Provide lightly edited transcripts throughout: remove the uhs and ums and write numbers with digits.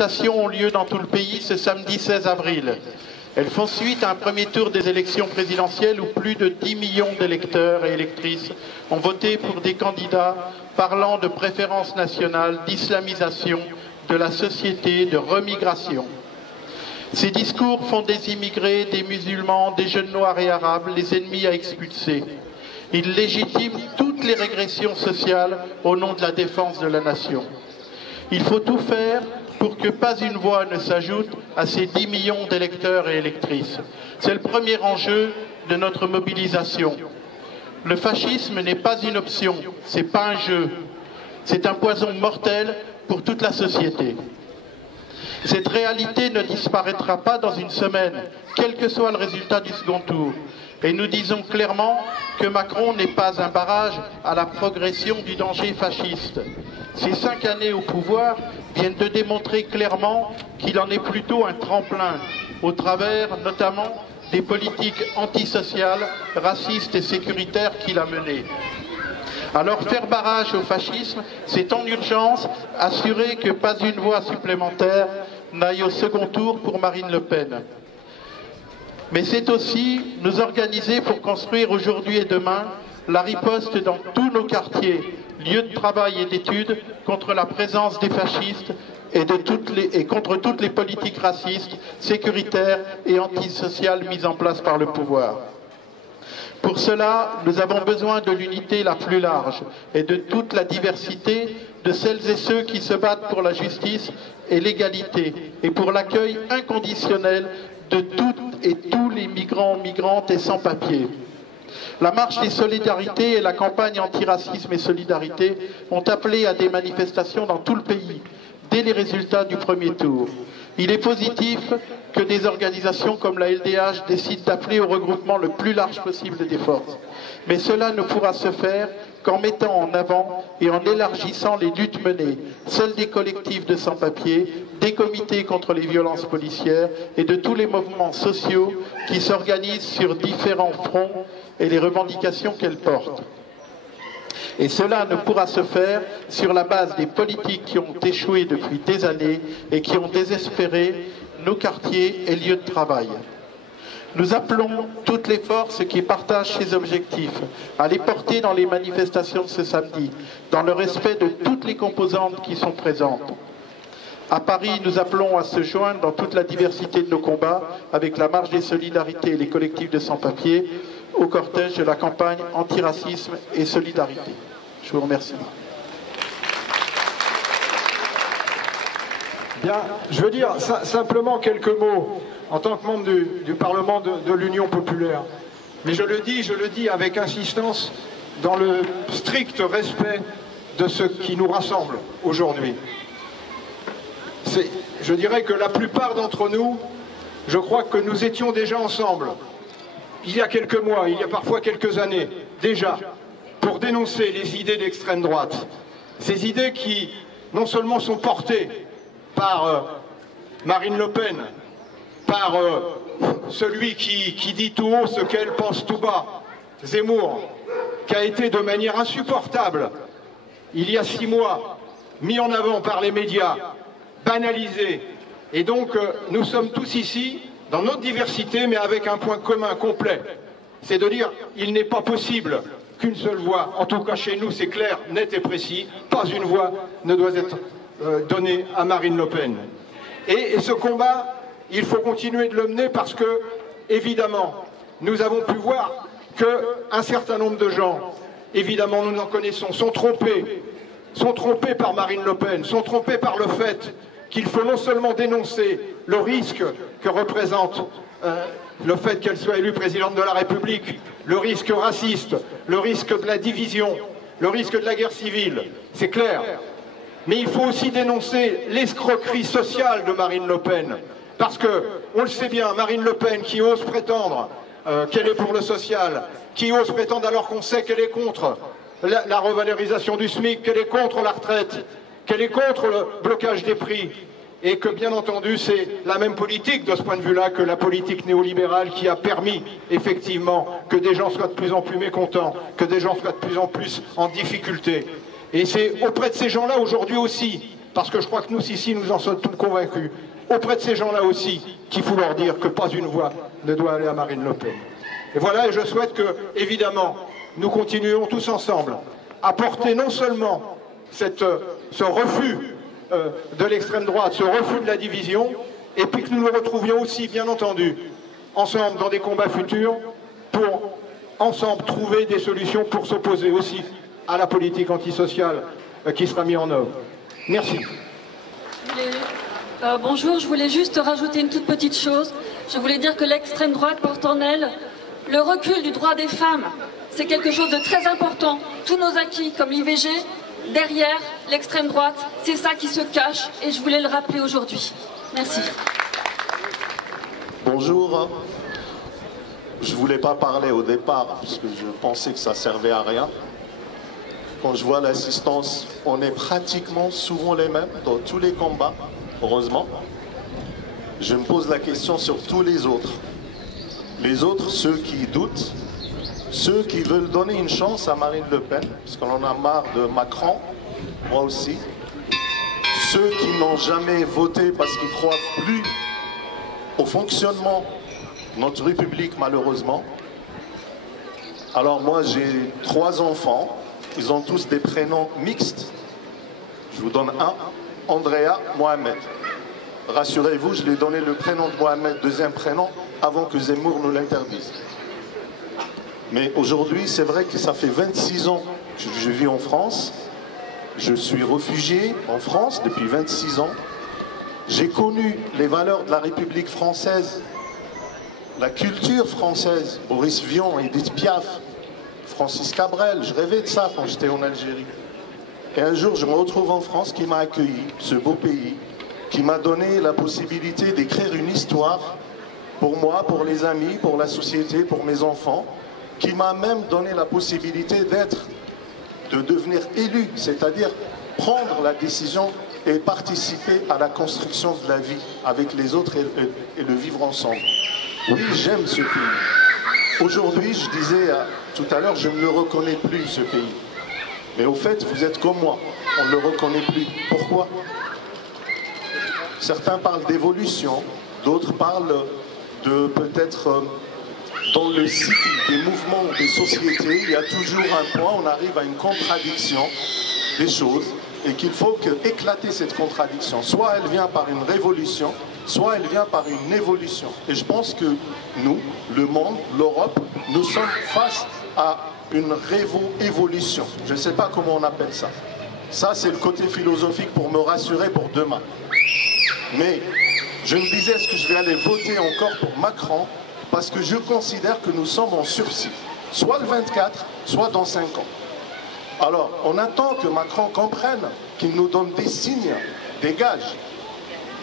manifestations ont lieu dans tout le pays ce samedi 16 avril. Elles font suite à un premier tour des élections présidentielles où plus de 10 millions d'électeurs et électrices ont voté pour des candidats parlant de préférence nationale, d'islamisation, de la société, de remigration. Ces discours font des immigrés, des musulmans, des jeunes noirs et arabes les ennemis à expulser. Ils légitiment toutes les régressions sociales au nom de la défense de la nation. Il faut tout faire pour que pas une voix ne s'ajoute à ces 10 millions d'électeurs et électrices. C'est le premier enjeu de notre mobilisation. Le fascisme n'est pas une option, c'est pas un jeu. C'est un poison mortel pour toute la société. Cette réalité ne disparaîtra pas dans une semaine, quel que soit le résultat du second tour. Et nous disons clairement que Macron n'est pas un barrage à la progression du danger fasciste. Ces 5 années au pouvoir viennent de démontrer clairement qu'il en est plutôt un tremplin, au travers notamment des politiques antisociales, racistes et sécuritaires qu'il a menées. Alors faire barrage au fascisme, c'est en urgence assurer que pas une voix supplémentaire n'aille au second tour pour Marine Le Pen. Mais c'est aussi nous organiser pour construire aujourd'hui et demain la riposte dans tous nos quartiers, lieux de travail et d'études contre la présence des fascistes et contre toutes les politiques racistes, sécuritaires et antisociales mises en place par le pouvoir. Pour cela, nous avons besoin de l'unité la plus large et de toute la diversité de celles et ceux qui se battent pour la justice et l'égalité et pour l'accueil inconditionnel de toutes et tous les migrants, migrantes et sans-papiers. La marche des solidarités et la campagne antiracisme et solidarité ont appelé à des manifestations dans tout le pays, dès les résultats du premier tour. Il est positif que des organisations comme la LDH décident d'appeler au regroupement le plus large possible des forces. Mais cela ne pourra se faire qu'en mettant en avant et en élargissant les luttes menées, celles des collectifs de sans-papiers, des comités contre les violences policières et de tous les mouvements sociaux qui s'organisent sur différents fronts et les revendications qu'elles portent. Et cela ne pourra se faire sur la base des politiques qui ont échoué depuis des années et qui ont désespéré nos quartiers et lieux de travail. Nous appelons toutes les forces qui partagent ces objectifs à les porter dans les manifestations de ce samedi, dans le respect de toutes les composantes qui sont présentes. À Paris, nous appelons à se joindre dans toute la diversité de nos combats avec la marche des solidarités et les collectifs de sans-papiers au cortège de la campagne antiracisme et solidarité. Je vous remercie. Bien, je veux dire simplement quelques mots en tant que membre du Parlement de l'Union populaire. Mais je le dis avec insistance dans le strict respect de ce qui nous rassemble aujourd'hui. Je dirais que la plupart d'entre nous, je crois que nous étions déjà ensemble, il y a quelques mois, il y a parfois quelques années, déjà, pour dénoncer les idées d'extrême droite. Ces idées qui, non seulement sont portées par Marine Le Pen, par celui qui dit tout haut ce qu'elle pense tout bas, Zemmour, qui a été de manière insupportable, il y a 6 mois, mis en avant par les médias, banalisé. Et donc, nous sommes tous ici, dans notre diversité, mais avec un point commun complet. C'est de dire, il n'est pas possible qu'une seule voix, en tout cas chez nous, c'est clair, net et précis, pas une voix ne doit être donnée à Marine Le Pen. Et ce combat, il faut continuer de le mener parce que, évidemment, nous avons pu voir qu'un certain nombre de gens, évidemment nous en connaissons, sont trompés par Marine Le Pen, sont trompés par le fait qu'il faut non seulement dénoncer le risque que représente le fait qu'elle soit élue présidente de la République, le risque raciste, le risque de la division, le risque de la guerre civile, c'est clair. Mais il faut aussi dénoncer l'escroquerie sociale de Marine Le Pen. Parce que, on le sait bien, Marine Le Pen qui ose prétendre qu'elle est pour le social, qui ose prétendre alors qu'on sait qu'elle est contre la revalorisation du SMIC, qu'elle est contre la retraite, qu'elle est contre le blocage des prix, et que bien entendu c'est la même politique de ce point de vue-là que la politique néolibérale qui a permis effectivement que des gens soient de plus en plus mécontents, que des gens soient de plus en plus en difficulté. Et c'est auprès de ces gens-là aujourd'hui aussi parce que je crois que nous, ici, nous en sommes tous convaincus, auprès de ces gens-là aussi, qu'il faut leur dire que pas une voix ne doit aller à Marine Le Pen. Et voilà, et je souhaite que, évidemment, nous continuions tous ensemble à porter non seulement ce refus de l'extrême droite, ce refus de la division, et puis que nous nous retrouvions aussi, bien entendu, ensemble dans des combats futurs, pour ensemble trouver des solutions pour s'opposer aussi à la politique antisociale qui sera mise en œuvre. Merci. Bonjour, je voulais juste rajouter une toute petite chose. Je voulais dire que l'extrême droite porte en elle le recul du droit des femmes. C'est quelque chose de très important. Tous nos acquis, comme l'IVG, derrière l'extrême droite, c'est ça qui se cache et je voulais le rappeler aujourd'hui. Merci. Bonjour. Je ne voulais pas parler au départ parce que je pensais que ça servait à rien. Quand je vois l'assistance, on est pratiquement souvent les mêmes dans tous les combats, heureusement. Je me pose la question sur tous les autres. Les autres, ceux qui doutent, ceux qui veulent donner une chance à Marine Le Pen, parce qu'on en a marre de Macron, moi aussi. Ceux qui n'ont jamais voté parce qu'ils ne croient plus au fonctionnement de notre République, malheureusement. Alors moi, j'ai 3 enfants. Ils ont tous des prénoms mixtes. Je vous donne un, Andrea Mohamed. Rassurez-vous, je lui ai donné le prénom de Mohamed, deuxième prénom, avant que Zemmour nous l'interdise. Mais aujourd'hui, c'est vrai que ça fait 26 ans que je vis en France. Je suis réfugié en France depuis 26 ans. J'ai connu les valeurs de la République française, la culture française, Boris Vian, Edith Piaf, Francis Cabrel. Je rêvais de ça quand j'étais en Algérie. Et un jour, je me retrouve en France, qui m'a accueilli, ce beau pays, qui m'a donné la possibilité d'écrire une histoire pour moi, pour les amis, pour la société, pour mes enfants, qui m'a même donné la possibilité de devenir élu, c'est-à-dire prendre la décision et participer à la construction de la vie avec les autres et le vivre ensemble. Oui, j'aime ce pays. Aujourd'hui, je disais tout à l'heure, je ne le reconnais plus, ce pays. Mais au fait, vous êtes comme moi, on ne le reconnaît plus. Pourquoi? Certains parlent d'évolution, d'autres parlent de peut-être dans le cycle des mouvements des sociétés, il y a toujours un point, on arrive à une contradiction des choses et qu'il faut éclater cette contradiction. Soit elle vient par une révolution, soit elle vient par une évolution. Et je pense que nous, le monde, l'Europe, nous sommes face à une évolution. Je ne sais pas comment on appelle ça. Ça, c'est le côté philosophique pour me rassurer pour demain. Mais je me disais, est-ce que je vais aller voter encore pour Macron? Parce que je considère que nous sommes en sursis. Soit le 24, soit dans 5 ans. Alors, on attend que Macron comprenne, qu'il nous donne des signes, des gages.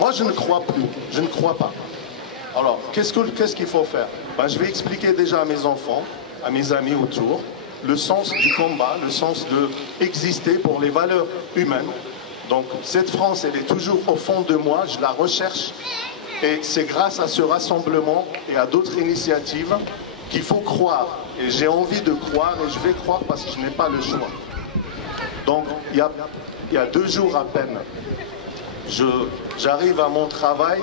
Moi, je ne crois plus. Je ne crois pas. Alors, qu'est-ce qu'il faut faire? Ben, je vais expliquer déjà à mes enfants, à mes amis autour, le sens du combat, le sens d'exister pour les valeurs humaines. Donc, cette France, elle est toujours au fond de moi, je la recherche. Et c'est grâce à ce rassemblement et à d'autres initiatives qu'il faut croire. Et j'ai envie de croire et je vais croire parce que je n'ai pas le choix. Donc, il y a 2 jours à peine, j'arrive à mon travail,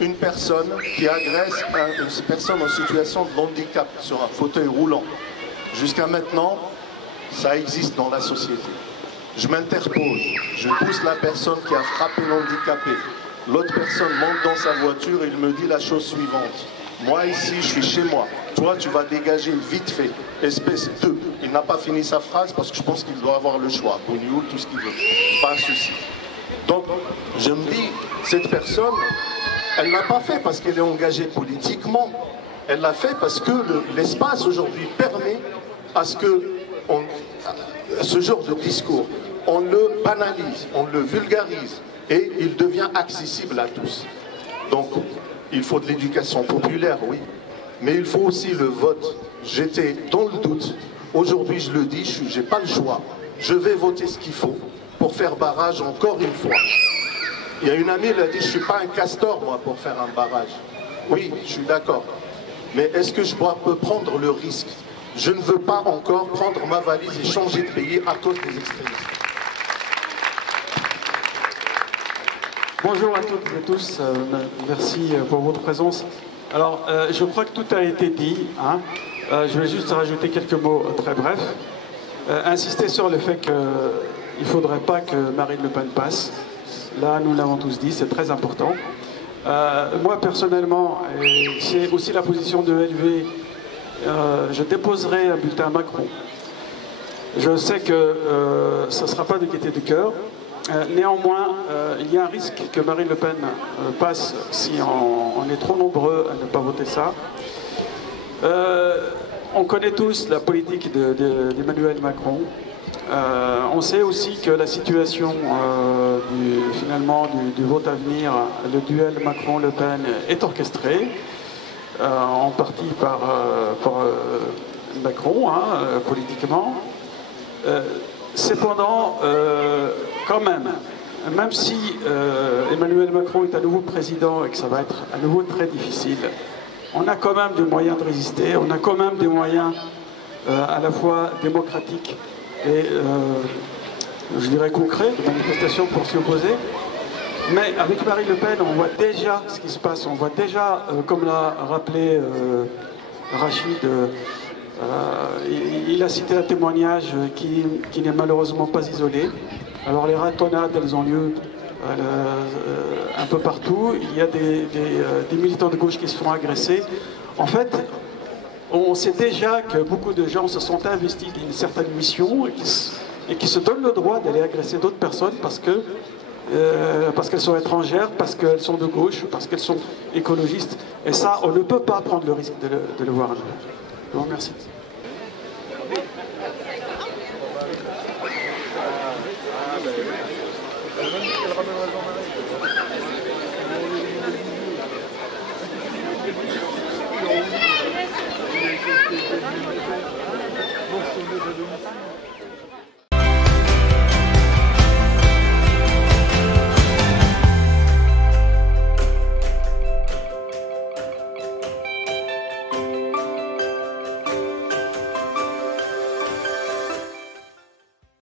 une personne qui agresse une personne en situation de handicap sur un fauteuil roulant. Jusqu'à maintenant, ça existe dans la société. Je m'interpose, je pousse la personne qui a frappé l'handicapé. L'autre personne monte dans sa voiture et il me dit la chose suivante. Moi ici, je suis chez moi. Toi, tu vas dégager vite fait. Espèce de... Il n'a pas fini sa phrase parce que je pense qu'il doit avoir le choix. Bougnoul, tout ce qu'il veut. Pas un souci. Donc, je me dis, cette personne, elle ne l'a pas fait parce qu'elle est engagée politiquement. Elle l'a fait parce que l'espace aujourd'hui permet à ce que ce genre de discours, on le banalise, on le vulgarise. Et il devient accessible à tous. Donc, il faut de l'éducation populaire, oui. Mais il faut aussi le vote. J'étais dans le doute. Aujourd'hui, je le dis, je n'ai pas le choix. Je vais voter ce qu'il faut pour faire barrage encore une fois. Il y a une amie, elle a dit, je ne suis pas un castor, moi, pour faire un barrage. Oui, je suis d'accord. Mais est-ce que je peux prendre le risque? Je ne veux pas encore prendre ma valise et changer de pays à cause des extrémistes. Bonjour à toutes et tous, merci pour votre présence. Alors, je crois que tout a été dit, hein. Je vais juste rajouter quelques mots très brefs. Insister sur le fait qu'il ne faudrait pas que Marine Le Pen passe. Là, nous l'avons tous dit, c'est très important. Moi, personnellement, et c'est aussi la position de LV, je déposerai un bulletin Macron. Je sais que ça ne sera pas de gaieté de cœur. Néanmoins, il y a un risque que Marine Le Pen passe si on est trop nombreux à ne pas voter ça. On connaît tous la politique d'Emmanuel Macron. On sait aussi que la situation finalement du vote à venir, le duel Macron-Le Pen, est orchestré en partie par Macron, hein, politiquement. Cependant, quand même si Emmanuel Macron est à nouveau président et que ça va être à nouveau très difficile, on a quand même des moyens de résister, on a quand même des moyens à la fois démocratiques et, je dirais, concrets, de manifestation pour s'y opposer. Mais avec Marine Le Pen, on voit déjà ce qui se passe, on voit déjà, comme l'a rappelé Rachid, il a cité un témoignage qui n'est malheureusement pas isolé. Alors les ratonnades, elles ont lieu un peu partout. Il y a des militants de gauche qui se font agresser. En fait, on sait déjà que beaucoup de gens se sont investis d'une certaine mission et qui se donnent le droit d'aller agresser d'autres personnes parce qu'elles sont étrangères, parce qu'elles sont de gauche, parce qu'elles sont écologistes. Et ça, on ne peut pas prendre le risque de le voir. Je vous remercie. El